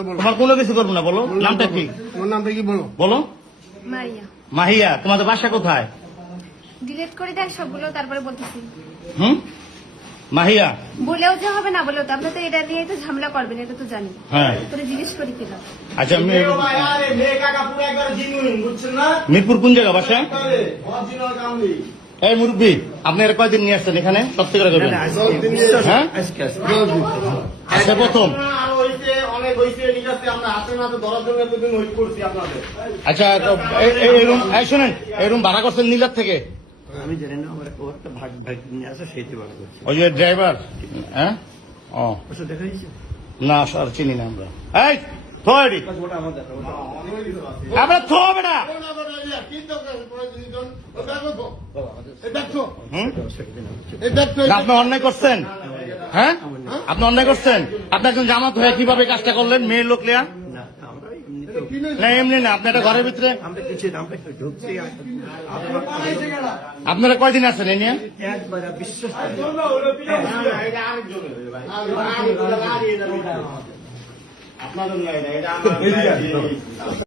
তোমার কোনো কিছু করবো না, বলো নামটা কি? তোমার নামটা কি বলো? বলো। মারিয়া। মাহিয়া, তোমাদের বাসা কোথায়? ডিলিট করে দেন সবগুলো, তারপরে বলতেছি। মাহিয়া বলেও যে হবে, না বলেও তো আপনি তো এটা নিয়ে তো ঝামেলা করবেন, এটা তো জানি। হ্যাঁ, তোরে জিজ্ঞেস করি কিনা। আচ্ছা মিরপুর কোন জায়গা বাসা? এই মুরব্বী, আপনি এর কয়দিন নিয়ে আসছেন এখানে? সত্যি করে করবেন। হ্যাঁ, আচ্ছা প্রথম। আচ্ছা শোনেন, এই রুম ভাড়া করছেন নীলার থেকে? আমি জানি না, আমার একটা ভাগ নিয়ে আসে, সেইটি ভাগ করছি। ওই যে ড্রাইভার? হ্যাঁ, ও দেখা যাচ্ছে না স্যার, চিনি না আমরা। এই থোড়ি আমরা থো বেটা, আপনি অন্যায় করছেন। হ্যাঁ, আপনি অন্যায় করছেন। আপনি একজন জামাত হয়ে কিভাবে কাজটা করলেন? মেয়ের লোক লিয়া না, এমনি না। আপনি একটা ঘরের ভিতরে আপনারা কয়দিন আছেন এই নিয়ে? একবার বিশ্বাস